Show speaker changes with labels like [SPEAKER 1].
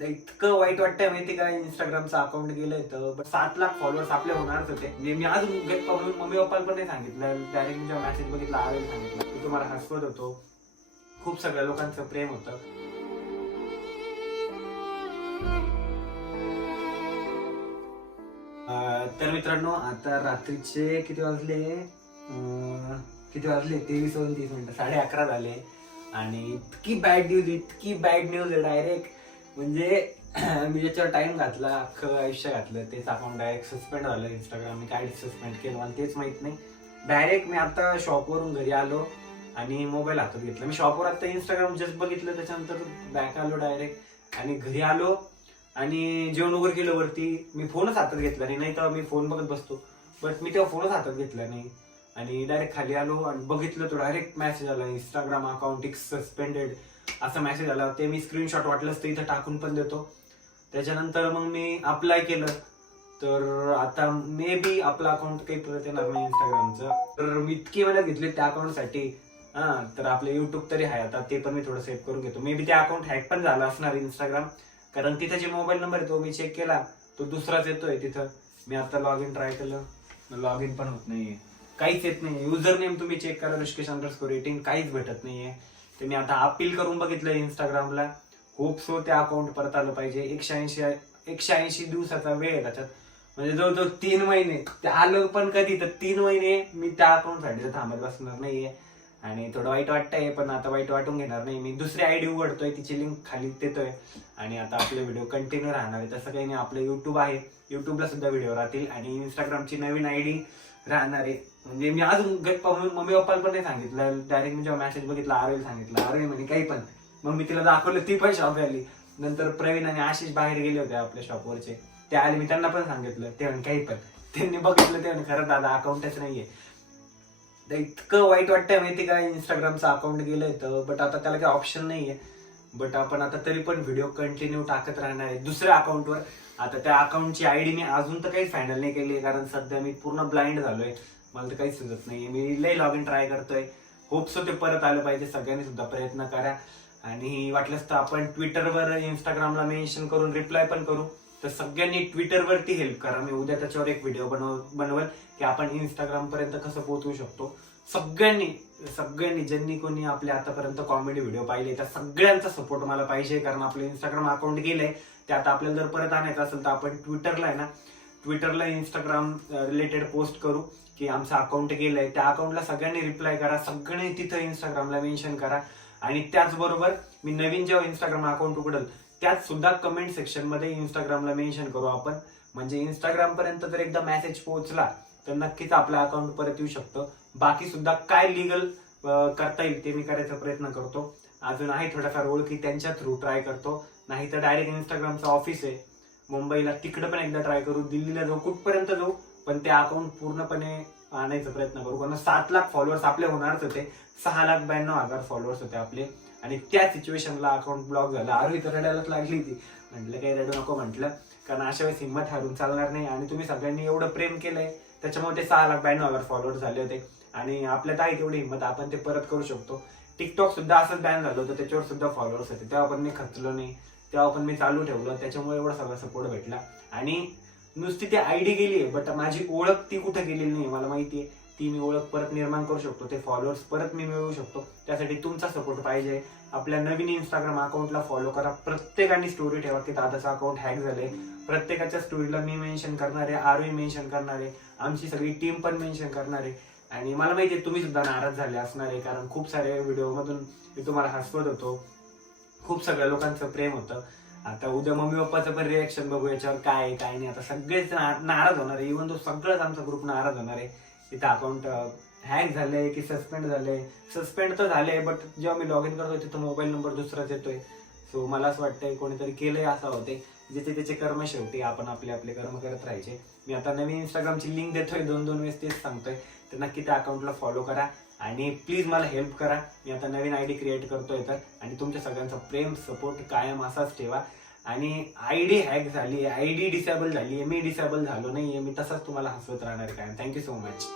[SPEAKER 1] तर इतकं वाईट वाटतंय माहिती का? इंस्टाग्रामचं अकाउंट गेलंय तर बट सात लाख फॉलोअर्स आपले होणारच होते. म्हणजे मी आज गप्पा म्हणून मम्मी पप्पाला पण नाही सांगितलं. डायरेक्ट जेव्हा मेसेज बघितला आवेल सांगितलं. की तुम्हाला हसवत होतो. खूप सगळ्या लोकांचं प्रेम होतं. तर मित्रांनो आता रात्रीचे किती वाजले? अं, किती वाजले? तेवीस वाजून तीस मिनिटं. साडे अकरा झाले. आणि इतकी बॅड न्यूज इतकी बॅड न्यूज आहे. डायरेक्ट म्हणजे मी ज्याच्यावर टाइम घातला अख्खं आयुष्य घातलं तेच अकाउंट डायरेक्ट सस्पेंड झालं इंस्टाग्राम मी काय सस्पेंड केलं मला तेच माहीत नाही. डायरेक्ट मी आता शॉपवरून घरी आलो आणि मोबाईल हातात घेतला. मी शॉपवर आता इंस्टाग्राम जस्ट बघितलं त्याच्यानंतर बॅक आलो डायरेक्ट आणि घरी आलो आणि जेवण वगैरे केलं वरती. मी फोनच हातात घेतला नाही नाही तर मी फोन बघत बसतो. बट मी तेव्हा फोनच हातात घेतला नाही. आणि डायरेक्ट खाली आलो आणि बघितलं तो डायरेक्ट मॅसेज आला इंस्टाग्राम अकाउंट इक्स सस्पेंडेड असा मेसेज आला. ते मी स्क्रीनशॉट वाटलंच तर इथं टाकून पण देतो. त्याच्यानंतर मग मी अप्लाय केलं. तर आता मे बी आपलं अकाउंट काही परत येणार नाही इंस्टाग्रामचं तर मी इतकी वेळा घेतली त्या अकाउंटसाठी हा तर आपलं युट्यूब तरी आहे. आता ते पण मी थोडं सेव्ह करून घेतो. मे बी ते अकाउंट हॅक पण झालं असणार इंस्टाग्राम कारण तिथे जे मोबाईल नंबर आहे तो मी चेक केला. तो दुसराच येतोय तिथं. मी आता लॉग इन ट्राय केलं. लॉग इन पण होत नाहीये. काहीच येत नाही युजर नेम तुम्ही चेक करा ऋषिकेश अंडरस्कोर एटीन काहीच भेटत नाहीये. ते मी आता अपील करून बघितलं इंस्टाग्रामला होप सो त्या अकाउंट परत आलं पाहिजे. एकशे ऐंशी एकशे ऐंशी दिवसाचा वेळ आहे त्याच्यात. म्हणजे जवळजवळ तीन महिने. ते आलं पण कधी? तर तीन महिने मी त्या अकाउंटसाठी तर थांबत बसणार नाहीये. आणि थोडं वाईट वाटतंय पण आता वाईट वाटून घेणार नाही. मी दुसरी आयडी उघडतोय तिची लिंक खाली देतोय. आणि आता आपले व्हिडिओ कंटिन्यू राहणार आहे. तसं काही नाही आपलं युट्यूब आहे. युट्यूबला सुद्धा व्हिडिओ राहतील. आणि इंस्टाग्रामची नवीन आय डी राहणार आहे. म्हणजे मी अजून गप्पा म्हणून मम्मी पप्पाला पण नाही सांगितलं. डायरेक्ट मी जेव्हा मेसेज बघितला आरोही सांगितलं. आरोही म्हणे काही पण मग मी तिला दाखवलं ती पण शॉप आली नंतर प्रवीण आणि आशिष बाहेर गेले होते आपल्या शॉपवरचे ते आले मी त्यांना पण सांगितलं ते काही पण त्यांनी बघितलं ते खरं दादा अकाउंटच नाहीये. इतकं वाईट वाटतंय माहिती का इंस्टाग्रामचं अकाउंट गेलंय तर बट आता त्याला काही ऑप्शन नाहीये. बट आपण आता तरी पण व्हिडिओ कंटिन्यू टाकत राहणार आहे. दुसऱ्या अकाउंटवर आता त्या अकाउंटची आयडी मी अजून तर काही फायनल नाही केली कारण सध्या मी पूर्ण ब्लाइंड झालोय. मला तर काहीच सुचत नाहीये. मी लई लॉग इन ट्राय करतोय. होप सो ते परत आलं पाहिजे. सगळ्यांनी सुद्धा प्रयत्न करा. आणि वाटलंच तर आपण ट्विटरवर इंस्टाग्रामला मेन्शन करून रिप्लाय पण करू. तर सगळ्यांनी ट्विटरवरती हेल्प करा. मी उद्या त्याच्यावर एक व्हिडिओ बनव बनवल की आपण इंस्टाग्रामपर्यंत कसं पोहोचवू शकतो. सगळ्यांनी सगळ्यांनी ज्यांनी कोणी आपले आतापर्यंत कॉमेडी व्हिडिओ पाहिले त्या सगळ्यांचा सपोर्ट मला पाहिजे. कारण आपलं इंस्टाग्राम अकाउंट गेलंय ते आता आपल्याला जर परत आणायचं असेल तर आपण ट्विटरला आहे ना ट्विटरला इंस्टाग्राम रिलेटेड पोस्ट करू की आमचं अकाउंट गेलंय. त्या अकाउंटला सगळ्यांनी रिप्लाय करा. सगळ्यांनी तिथं इंस्टाग्रामला मेन्शन करा. आणि त्याचबरोबर मी नवीन जेव्हा इंस्टाग्राम अकाउंट उघडल त्यात सुद्धा कमेंट सेक्शनमध्ये इंस्टाग्रामला मेन्शन करू आपण. म्हणजे इंस्टाग्राम पर्यंत जर एकदा मेसेज पोहोचला तर नक्कीच आपल्या अकाउंट परत येऊ शकतं. बाकी सुद्धा काय लिगल करता येईल ते मी करायचा प्रयत्न करतो. अजून आहे थोडाफार ओळखी त्यांच्या थ्रू ट्राय करतो. नाही तर डायरेक्ट इंस्टाग्रामचं ऑफिस आहे. मुंबईला तिकडे पण एकदा ट्राय करू दिल्लीला जाऊ कुठपर्यंत जाऊ पण ते अकाउंट पूर्णपणे आणायचा प्रयत्न करू. कारण सात लाख फॉलोअर्स आपले होणारच होते. सहा लाख ब्याण्णव हजार फॉलोअर्स होते आपले. आणि त्या सिच्युएशनला अकाउंट ब्लॉक झालं. आरोही तर रडायलाच लागली ती म्हटलं काही रडू नको म्हटलं. कारण अशा वेळेस हिंमत हरून चालणार नाही. आणि तुम्ही सगळ्यांनी एवढं प्रेम केलंय. त्याच्यामुळे ते सहा लाख ब्याण्णव हजार फॉलोअर्स झाले होते. आणि आपल्यात आहे तेवढी हिंमत आपण ते परत करू शकतो. टिकटॉक सुद्धा असंच बॅन झालं होतं. त्याच्यावर सुद्धा फॉलोअर्स होते. तेव्हा पण मी खचलो नाही. तेव्हा पण मी चालू ठेवलं. त्याच्यामुळे एवढा सगळा सपोर्ट भेटला. आणि नुसती ती आयडी गेली आहे बट माझी ओळख ती कुठे गेलेली नाही मला माहिती आहे ती मी ओळख परत निर्माण करू शकतो ते फॉलोअर्स परत मी मिळवू शकतो. त्यासाठी तुमचा सपोर्ट पाहिजे. आपल्या नवीन इंस्टाग्राम अकाउंटला फॉलो करा. प्रत्येकाने स्टोरी ठेवा की दादाचा अकाउंट हॅक झाले प्रत्येकाच्या स्टोरीला मी मेन्शन करणार आहे आरोही मेन्शन करणार आहे आमची सगळी टीम पण मेन्शन करणार आहे. आणि मला माहिती आहे तुम्ही सुद्धा नाराज झाले असणार आहे कारण खूप सारे व्हिडिओमधून मी तुम्हाला हसवत होतो. खूप सगळ्या लोकांचं प्रेम होतं. आता उद्या मम्मी पप्पाचं पण रिॲक्शन बघू याच्यावर काय आहे काय नाही. आता सगळेच नाराज होणार आहे. इव्हन तो सगळंच आमचा ग्रुप नाराज होणार आहे. तिथं अकाउंट हॅक झालंय की सस्पेंड झालंय. सस्पेंड तर झालंय बट जेव्हा मी लॉग इन करतोय तिथं मोबाईल नंबर दुसराच येतोय. सो मला असं वाटतंय कोणीतरी केलंय असं होते जिथे त्याचे कर्म शेवटी आपण आपले आपले कर्म करत राहायचे. मी आता नवीन इंस्टाग्रामची लिंक देतोय दोन दोन वेळेस तेच सांगतोय. तर नक्की त्या अकाउंटला फॉलो करा आणि प्लीज मला हेल्प करा. मी आता नवीन आय डी क्रिएट करतोय तर आणि तुमच्या सगळ्यांचा प्रेम सपोर्ट कायम असाच ठेवा. आणि आय डी हॅक झाली आहे आय डी डिसेबल झाली आहे. मी डिसेबल झालो नाही आहे मी तसाच तुम्हाला हसवत राहणार आहे थँक्यू सो मच